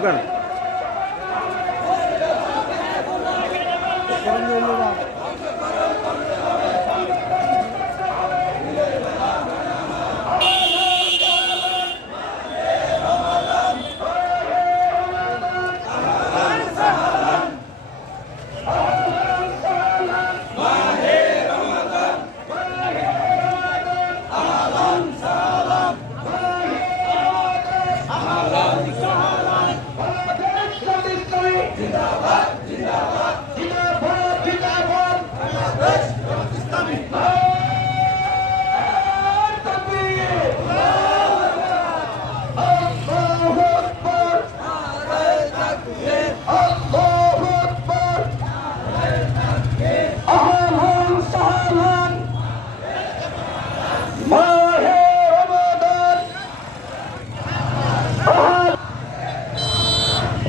Perdón.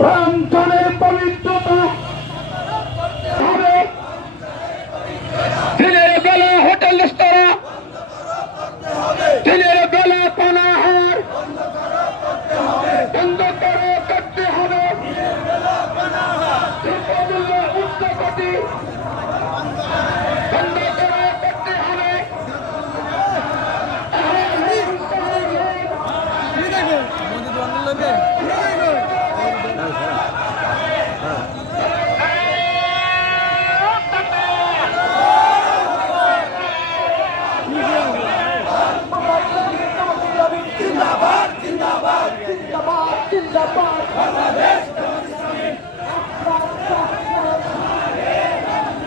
রমজানের পবিত্রতা হবে। দিনের বেলা হোটেল রেস্তোরাঁ দিনের বেলা পানাহার করে করতে হবে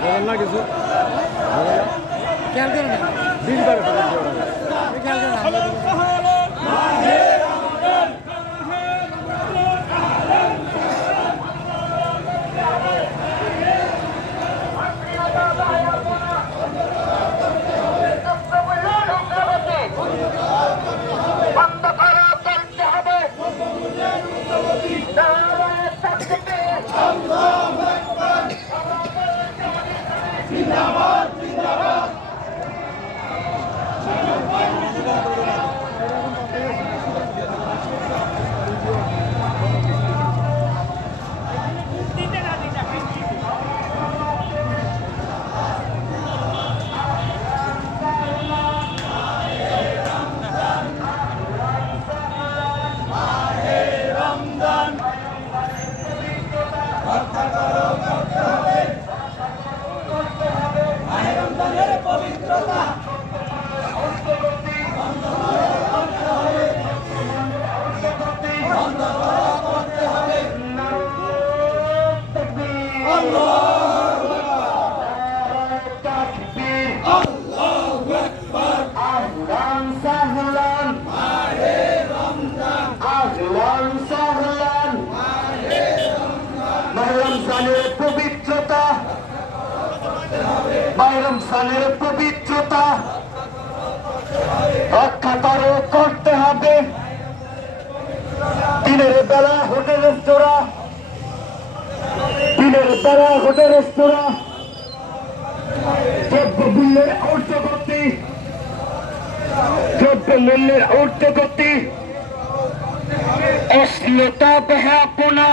বলেন না কিছু দিন করে পবিত্রতা মাহে রমজানের পবিত্রতা রক্ষা করে করতে হবে দিনের বেলা হোটেল রেস্তোরাঁ, দিনের বেলা হোটেল রেস্তোরাঁ দ্রব্য মূল্যের ঊর্ধ্বগতি দ্রব্য মূল্যের ঊর্ধ্বগতি অশ্লীলতা বেহাপনা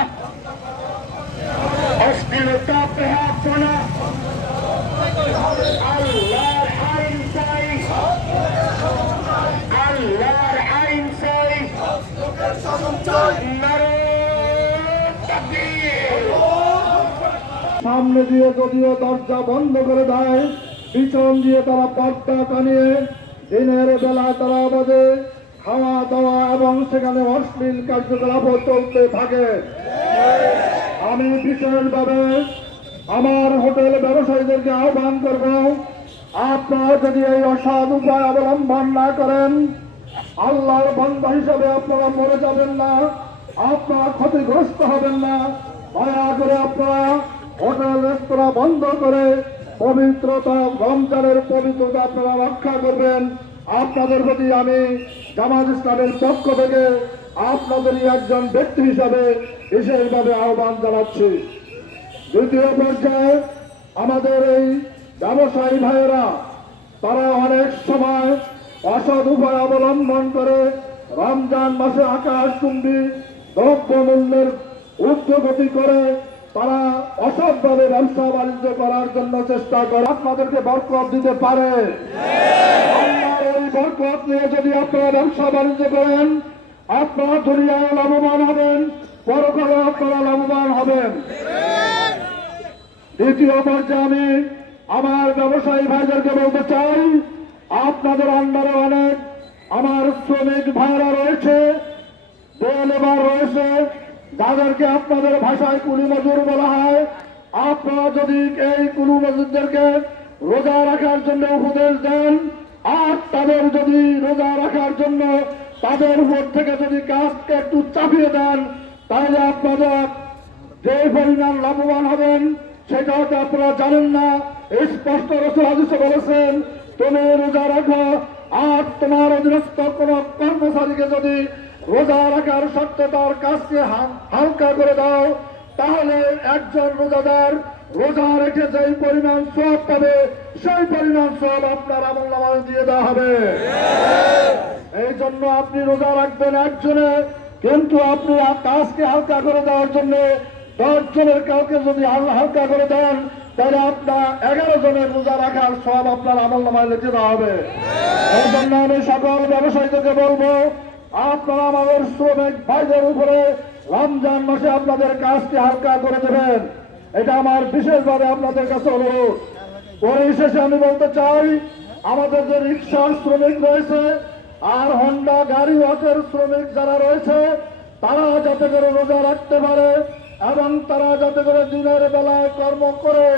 অশ্লীলতা বেহাপনা আল্লাহর আইন চাই আল্লাহর আইন চাই সামনে দিয়ে যদিও দরজা বন্ধ করে দেয়, পিছন দিয়ে তারা পর্দা টানিয়ে দিনের বেলায় তারা বাজে খাওয়া দাওয়া এবং সেখানে অশ্লীল কার্যকলাপ চলতে থাকে। আমি বিশেষভাবে আমার হোটেল ব্যবসায়ীদেরকে আহ্বান করব, আপনারা যদি এই অসাধ উপায় অবলম্বন না করেন আল্লাহর বান্দা হিসাবে আপনারা মরে যাবেন না, আপনারা ক্ষতিগ্রস্ত হবেন না। দয়া করে আপনারা হোটেল, রেস্তোরাঁ বন্ধ করে পবিত্রতা রমজানের পবিত্রতা আপনারা রক্ষা করবেন। আপনাদের প্রতি আমি জামাত ইসলামের পক্ষ থেকে আপনাদেরই একজন ব্যক্তি হিসাবে বিশেষভাবে আহ্বান জানাচ্ছি। দ্বিতীয় পর্যায়ে আমাদের এই ব্যবসায়ী ভাইয়েরা, তারা অনেক সময় অসৎ উপায় অবলম্বন করে রমজান মাসে আকাশ চুম্বি দ্রব্য মূল্যের ঊর্ধ্বগতি করে তারা অসৎভাবে ব্যবসা বাণিজ্য করার জন্য চেষ্টা করে। আপনাদেরকে বরকত দিতে পারে। বরকত নিয়ে যদি আপনারা ব্যবসা বাণিজ্য করেন, আপনারা দুনিয়ায় লাভবান হবেন, পরকালে আপনারা লাভবান হবেন। দ্বিতীয় পর্যায়ে আমি আমার ব্যবসায়ী ভাইদেরকে বলতে চাই আপনাদের আন্ডারে অনেক আমার শ্রমিক ভাইরা রয়েছে। লেবার রয়েছে। যাদেরকে আপনাদের ভাষায় কুলি মজুর বলা হয়, আপনারা যদি এই কুলি মজুরদেরকে রোজা রাখার জন্য উপদেশ দেন, আর তাদের যদি রোজা রাখার জন্য তাদের উপর থেকে যদি কাজকে একটু চাপিয়ে দেন, তাহলে আপনাদের যে পরিমাণ লাভবান হবেন সেটা হয়তো আপনারা জানেন না। স্পষ্ট রসুল হাদিসে বলেছেন তুমি রোজা রাখো, আর তোমার অধীনস্থ কোন কর্মচারীকে যদি রোজা রাখার সত্ত্বে তার কাজকে হালকা করে দাও, তাহলে একজন রোজাদার রোজা রেখে যেই পরিমাণ সব পাবে, সেই পরিমাণ সব আপনার আমল নামায় দিয়ে দেওয়া হবে। এই জন্য আপনি রোজা রাখবেন একজনে, কিন্তু আপনি কাজকে হালকা করে দেওয়ার জন্য দশ জনের কাউকে যদি হাল- হালকা করে দেন তাহলে আপনার এগারো জনের রোজা রাখার সব আপনার আমল নামায় লিখে দেওয়া হবে। এই জন্য আমি সকল ব্যবসায়ীদেরকে বলব, আপনারা আমাদের শ্রমিক ভাইদের উপরে রমজান মাসে আপনাদের কাজকে হালকা করে দেবেন। এটা আমার বিশেষভাবে আপনাদের কাছে অনুরোধ। পরিশেষে আমি বলতে চাই, আমাদের যে রিক্সার শ্রমিক রয়েছে আর হন্ডা গাড়ি ওয়াটের শ্রমিক যারা রয়েছে, তারা যাতে করে রোজা রাখতে পারে এবং তারা যাতে করে দিনের বেলায় কর্ম করে